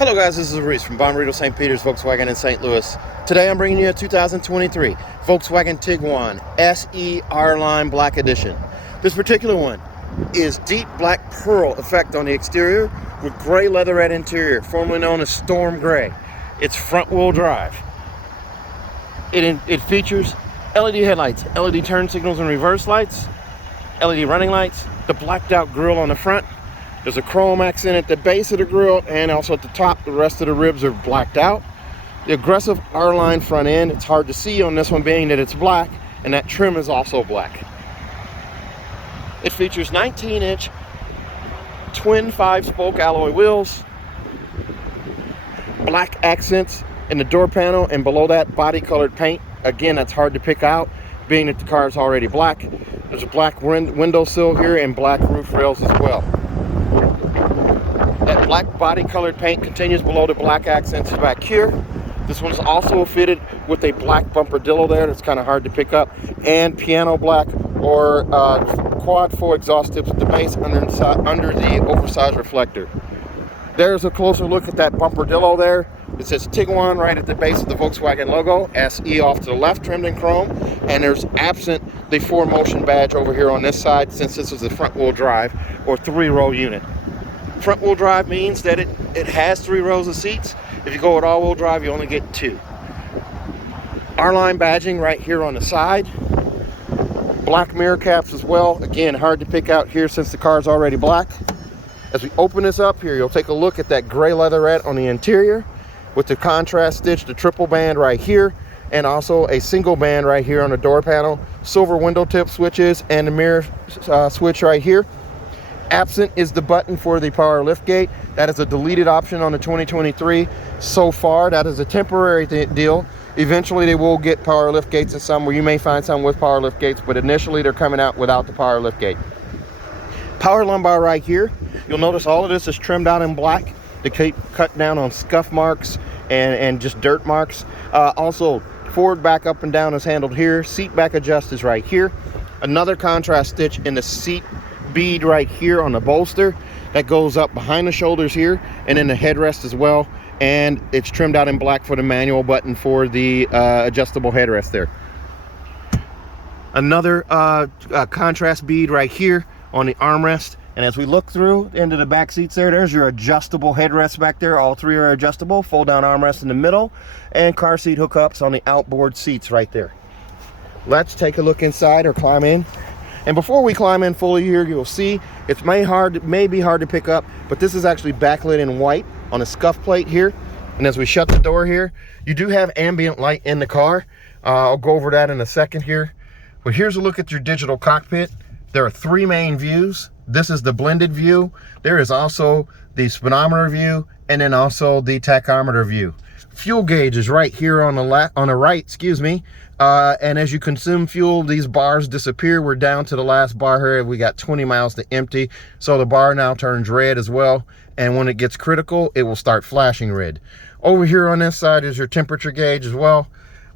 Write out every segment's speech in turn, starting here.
Hello guys, this is Reese from Bonrito St. Peter's Volkswagen in St. Louis. Today I'm bringing you a 2023 Volkswagen Tiguan SE R-Line Black Edition. This particular one is deep black pearl effect on the exterior with gray leatherette interior, formerly known as storm gray. It's front wheel drive. It features LED headlights, LED turn signals and reverse lights, LED running lights, the blacked out grille on the front. There's a chrome accent at the base of the grille and also at the top. The rest of the ribs are blacked out. The aggressive R-line front end, it's hard to see on this one being that it's black, and that trim is also black. It features 19-inch twin 5-spoke alloy wheels, black accents in the door panel, and below that body colored paint. Again, that's hard to pick out being that the car is already black. There's a black windowsill here and black roof rails as well. That black body colored paint continues below the black accents back here. This one's also fitted with a black bumperdillo there that's kind of hard to pick up, and piano black or quad 4 exhaust tips at the base under the oversized reflector. There's a closer look at that bumperdillo there. It says Tiguan right at the base of the Volkswagen logo, SE off to the left, trimmed in chrome, and there's absent the 4Motion badge over here on this side, since this is a front wheel drive or 3-row unit. Front wheel drive means that it has 3 rows of seats. If you go with all wheel drive, you only get 2. R-line badging right here on the side. Black mirror caps as well. Again, hard to pick out here since the car is already black. As we open this up here, you'll take a look at that gray leatherette on the interior with the contrast stitch, the triple band right here, and also a single band right here on the door panel. Silver window tip switches and the mirror switch right here. Absent is the button for the power liftgate. That is a deleted option on the 2023 so far. That is a temporary deal. Eventually they will get power liftgates in some, where you may find some with power liftgates, but initially they're coming out without the power liftgate. Power lumbar right here. You'll notice all of this is trimmed out in black to keep cut down on scuff marks and just dirt marks. Also, forward, back, up and down is handled here. Seat back adjust is right here. Another contrast stitch in the seat bead right here on the bolster that goes up behind the shoulders here, and in the headrest as well, and it's trimmed out in black for the manual button for the adjustable headrest there. Another contrast bead right here on the armrest, and as we look through into the back seats there's your adjustable headrest back there. All 3 are adjustable. Fold down armrest in the middle, and car seat hookups on the outboard seats right there. Let's take a look inside, or climb in. And before we climb in fully here, you'll see it may be hard to pick up, but this is actually backlit in white on a scuff plate here. And as we shut the door here, you do have ambient light in the car. I'll go over that in a second here. But here's a look at your digital cockpit. There are 3 main views. This is the blended view. There is also the speedometer view, and then also the tachometer view. Fuel gauge is right here on the right, excuse me. And as you consume fuel, these bars disappear. We're down to the last bar here. We got 20 miles to empty. So the bar now turns red as well. And when it gets critical, it will start flashing red. Over here on this side is your temperature gauge as well.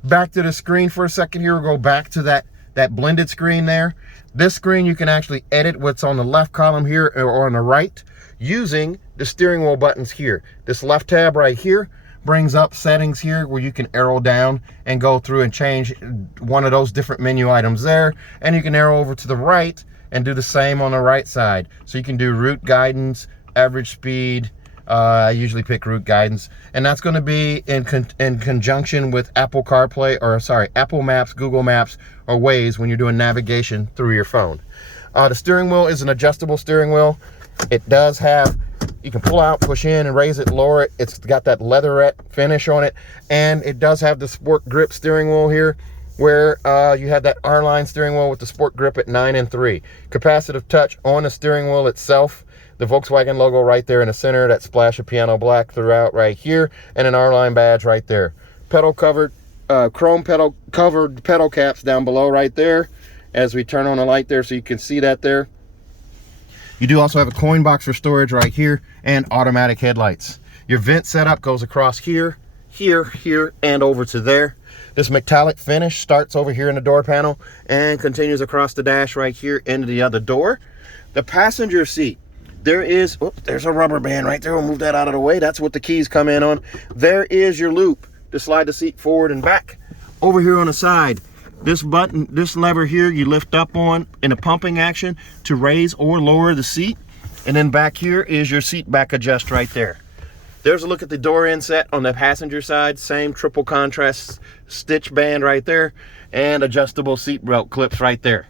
Back to the screen for a second here. We'll go back to that blended screen there. This screen, you can actually edit what's on the left column here or on the right using the steering wheel buttons here. This left tab right here brings up settings here where you can arrow down and go through and change one of those different menu items there. And you can arrow over to the right and do the same on the right side. So you can do route guidance, average speed. I usually pick route guidance, and that's going to be in conjunction with Apple CarPlay, or sorry, Apple Maps, Google Maps, or Waze when you're doing navigation through your phone. The steering wheel is an adjustable steering wheel. It does have, you can pull out, push in, and raise it, lower it. It's got that leatherette finish on it, and it does have the sport grip steering wheel here, where you have that R-Line steering wheel with the sport grip at 9 and 3. Capacitive touch on the steering wheel itself. The Volkswagen logo right there in the center, that splash of piano black throughout right here, and an R-Line badge right there. Pedal covered, chrome pedal covered pedal caps down below right there as we turn on the light there so you can see that there. You do also have a coin box for storage right here, and automatic headlights. Your vent setup goes across here, here, here, and over to there. This metallic finish starts over here in the door panel and continues across the dash right here into the other door. The passenger seat There is, oh, there's a rubber band right there. We'll move that out of the way. That's what the keys come in on. There is your loop to slide the seat forward and back. Over here on the side, this button, this lever here, you lift up on in a pumping action to raise or lower the seat. And then back here is your seat back adjust right there. There's a look at the door inset on the passenger side. Same triple contrast stitch band right there, and adjustable seat belt clips right there.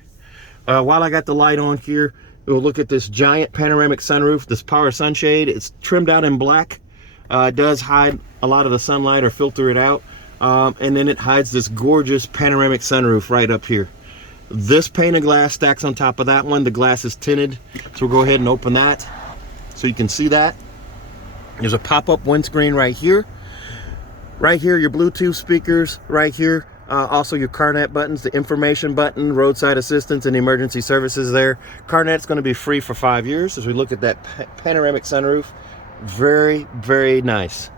While I got the light on here, we'll look at this giant panoramic sunroof, this power sunshade. It's trimmed out in black. It does hide a lot of the sunlight or filter it out. And then it hides this gorgeous panoramic sunroof right up here. This pane of glass stacks on top of that one. The glass is tinted, so we'll go ahead and open that so you can see that. There's a pop-up windscreen right here. Right here, your Bluetooth speakers right here. Also your CarNet buttons, the information button, roadside assistance, and emergency services there. CarNet's going to be free for 5 years as we look at that panoramic sunroof. Very, very nice.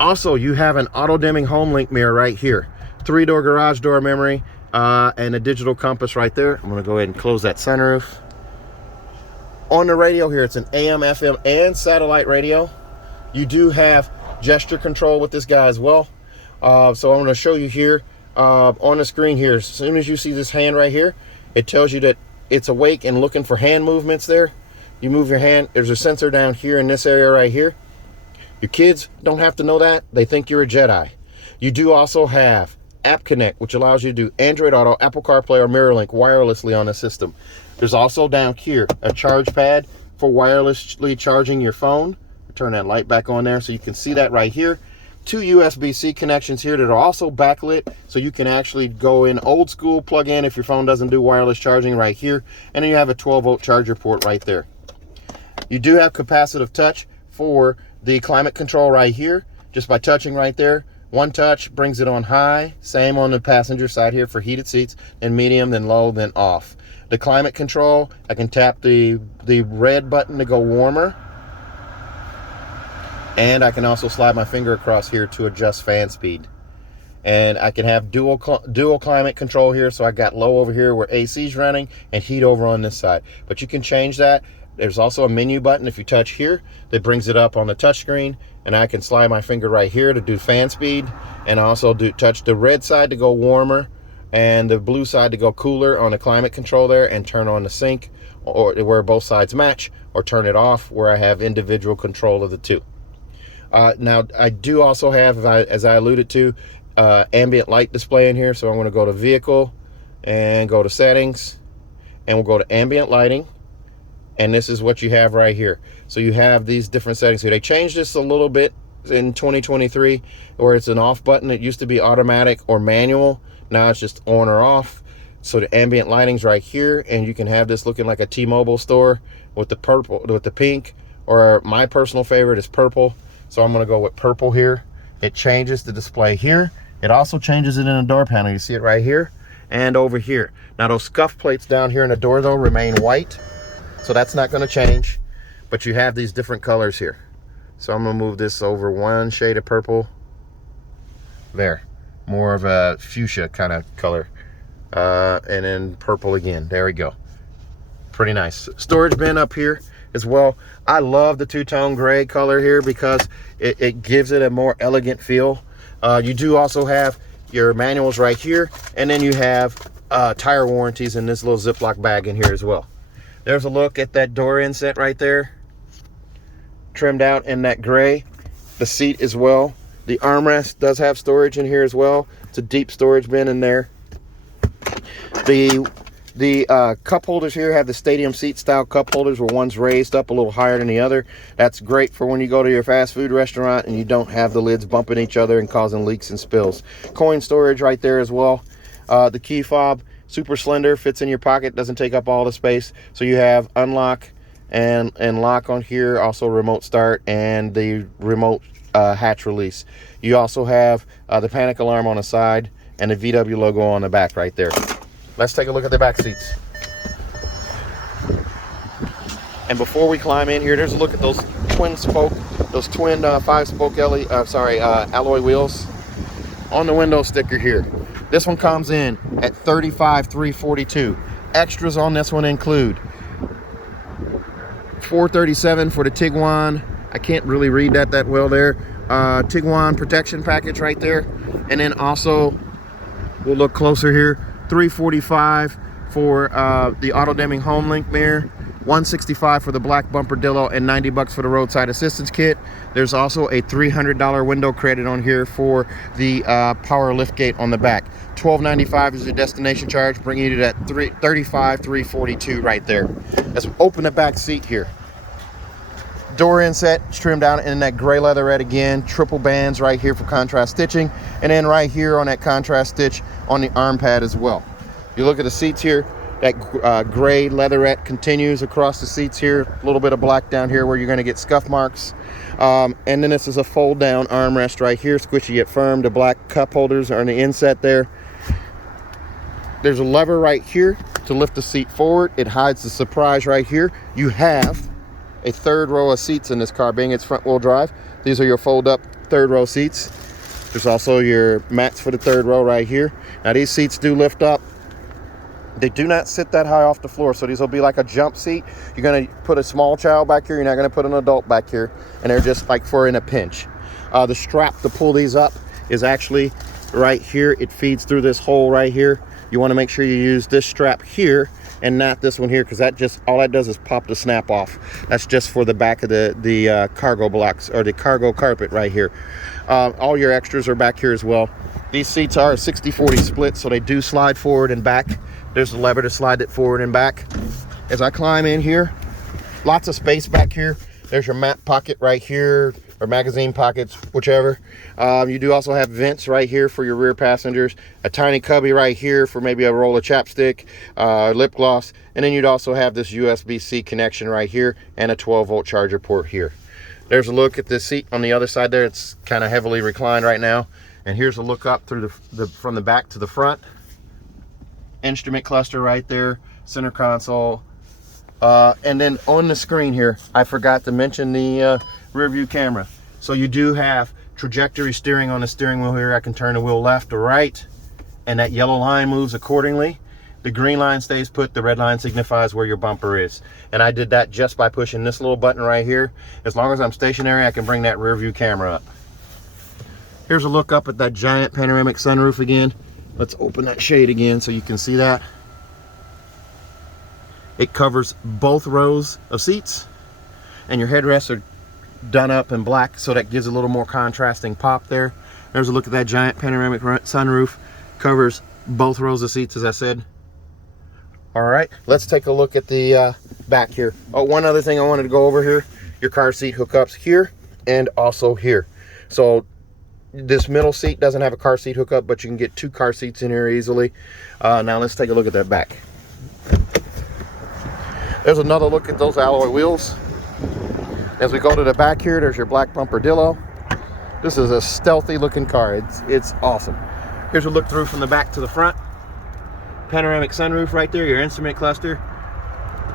Also, you have an auto-dimming home link mirror right here. 3-door garage door memory, and a digital compass right there. I'm going to go ahead and close that sunroof. On the radio here, it's an AM, FM, and satellite radio. You do have gesture control with this guy as well. So I'm going to show you here on the screen here. As soon as you see this hand right here, it tells you that it's awake and looking for hand movements there. You move your hand. There's a sensor down here in this area right here. Your kids don't have to know that. They think you're a Jedi. You do also have App Connect, which allows you to do Android Auto, Apple CarPlay, or MirrorLink wirelessly on the system. There's also down here a charge pad for wirelessly charging your phone. Turn that light back on there so you can see that right here. 2 USB-C connections here that are also backlit, so you can actually go in old school, plug in if your phone doesn't do wireless charging right here. And then you have a 12-volt charger port right there. You do have capacitive touch for the climate control right here. Just by touching right there, one touch brings it on high. Same on the passenger side here for heated seats, then medium, then low, then off. The climate control, I can tap the red button to go warmer. And I can also slide my finger across here to adjust fan speed. And I can have dual climate control here. So I got low over here where AC is running and heat over on this side. But you can change that. There's also a menu button if you touch here that brings it up on the touch screen. And I can slide my finger right here to do fan speed. And also touch the red side to go warmer and the blue side to go cooler on the climate control there, and turn on the sync or where both sides match, or turn it off where I have individual control of the two. Now I do also have, as I alluded to, ambient light display in here. So I'm going to go to vehicle and go to settings, and we'll go to ambient lighting. And this is what you have right here. So you have these different settings here. They changed this a little bit in 2023, where it's an off button. It used to be automatic or manual. Now it's just on or off. So the ambient lighting's right here, and you can have this looking like a T-Mobile store with the purple, with the pink, or my personal favorite is purple. So I'm going to go with purple here. It changes the display here. It also changes it in the door panel. You see it right here and over here. Now those scuff plates down here in the door though remain white, so that's not going to change. But you have these different colors here. So I'm going to move this over one shade of purple. There. More of a fuchsia kind of color. And then purple again. There we go. Pretty nice. Storage bin up here as well. I love the two-tone gray color here because it gives it a more elegant feel. You do also have your manuals right here, and then you have tire warranties in this little Ziploc bag in here as well. There's a look at that door inset right there, trimmed out in that gray. The seat as well. The armrest does have storage in here as well. It's a deep storage bin in there. The cup holders here have the stadium seat style cup holders where one's raised up a little higher than the other. That's great for when you go to your fast food restaurant and you don't have the lids bumping each other and causing leaks and spills. Coin storage right there as well. The key fob, super slender, fits in your pocket, doesn't take up all the space. So you have unlock and lock on here, also remote start and the remote hatch release. You also have the panic alarm on the side and the VW logo on the back right there. Let's take a look at the back seats. And before we climb in here, there's a look at those twin 5-spoke alloy wheels on the window sticker here. This one comes in at $35,342. Extras on this one include $437 for the Tiguan. I can't really read that well there. Tiguan protection package right there. And then also, we'll look closer here, $345 for the auto dimming home link mirror, $165 for the black bumpertillo, and $90 for the roadside assistance kit. There's also a $300 window credit on here for the power liftgate on the back. $12.95 is your destination charge, bringing you to that $342 right there. Let's open the back seat here. Door inset trimmed down in that gray leatherette again, triple bands right here for contrast stitching, and then right here on that contrast stitch on the arm pad as well. You look at the seats here, that gray leatherette continues across the seats here, a little bit of black down here where you're going to get scuff marks. And then this is a fold down armrest right here, squishy yet firm. The black cup holders are on the inset there. There's a lever right here to lift the seat forward. It hides the surprise right here. You have a third row of seats in this car, being it's front wheel drive. These are your fold up third row seats. There's also your mats for the third row right here. Now these seats do lift up. They do not sit that high off the floor, so these will be like a jump seat. You're going to put a small child back here. You're not going to put an adult back here, and they're just like for in a pinch. The strap to pull these up is actually right here. It feeds through this hole right here. You want to make sure you use this strap here and not this one here, because that just, all that does is pop the snap off. That's just for the back of the cargo blocks, or the cargo carpet right here. All your extras are back here as well. These seats are a 60-40 split, so they do slide forward and back. There's a lever to slide it forward and back. As I climb in here, lots of space back here. There's your map pocket right here, or magazine pockets, whichever. You do also have vents right here for your rear passengers, a tiny cubby right here for maybe a roll of chapstick, lip gloss, and then you'd also have this USB-C connection right here and a 12-volt charger port here. There's a look at the seat on the other side there. It's kind of heavily reclined right now. And here's a look up through from the back to the front. Instrument cluster right there, center console. And then on the screen here, I forgot to mention the rear view camera. So you do have trajectory steering on the steering wheel here. I can turn the wheel left or right, and that yellow line moves accordingly. The green line stays put, the red line signifies where your bumper is. And I did that just by pushing this little button right here. As long as I'm stationary, I can bring that rear view camera up. Here's a look up at that giant panoramic sunroof again. Let's open that shade again so you can see that. It covers both rows of seats, and your headrests are done up in black, so that gives a little more contrasting pop there. There's a look at that giant panoramic sunroof. Covers both rows of seats, as I said. All right, let's take a look at the back here. Oh, one other thing I wanted to go over here. Your car seat hookups here and also here. So this middle seat doesn't have a car seat hookup, but you can get two car seats in here easily. Now let's take a look at that back. There's another look at those alloy wheels. As we go to the back here, there's your black bumpertillo. This is a stealthy looking car. It's awesome. Here's a look through from the back to the front. Panoramic sunroof right there, your instrument cluster.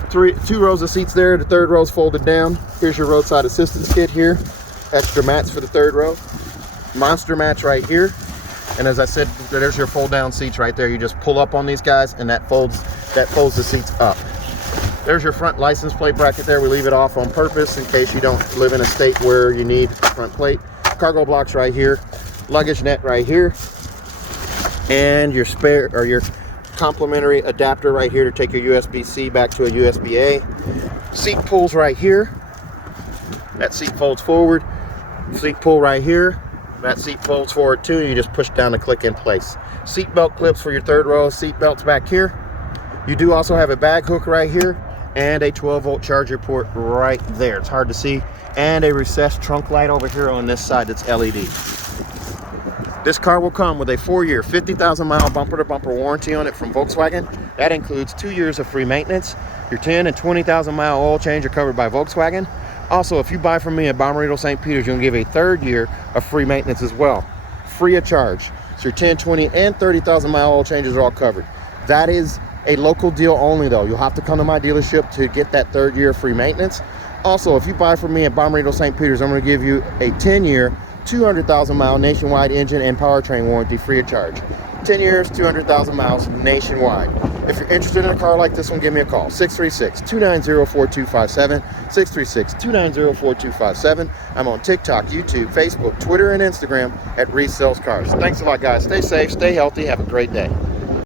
Two rows of seats there. The third row's folded down. Here's your roadside assistance kit here. Extra mats for the third row. Monster mats right here. And as I said, there's your fold down seats right there. You just pull up on these guys, and that folds the seats up. There's your front license plate bracket there. We leave it off on purpose in case you don't live in a state where you need a front plate. Cargo blocks right here. Luggage net right here. And your spare, or your complimentary adapter right here to take your USB-C back to a USB-A. Seat pulls right here. That seat folds forward. Seat pull right here. That seat folds forward too. You just push down to click in place. Seat belt clips for your third row. Seat belts back here. You do also have a bag hook right here and a 12-volt charger port right there. It's hard to see. And a recessed trunk light over here on this side that's LED. This car will come with a 4-year, 50,000-mile bumper-to-bumper warranty on it from Volkswagen. That includes 2 years of free maintenance. Your 10 and 20,000-mile oil change are covered by Volkswagen. Also, if you buy from me at Bommarito St. Peter's, you'll give a 3rd year of free maintenance as well, free of charge. So your 10, 20, and 30,000-mile oil changes are all covered. That is a local deal only, though. You'll have to come to my dealership to get that 3rd year of free maintenance. Also, if you buy from me at Bommarito St. Peter's, I'm going to give you a 10-year, 200,000-mile nationwide engine and powertrain warranty free of charge. 10 years, 200,000 miles nationwide. If you're interested in a car like this one, give me a call. 636-290-4257. 636-290-4257. I'm on TikTok, YouTube, Facebook, Twitter, and Instagram at Reese Sells Cars. Thanks a lot, guys. Stay safe, stay healthy, have a great day.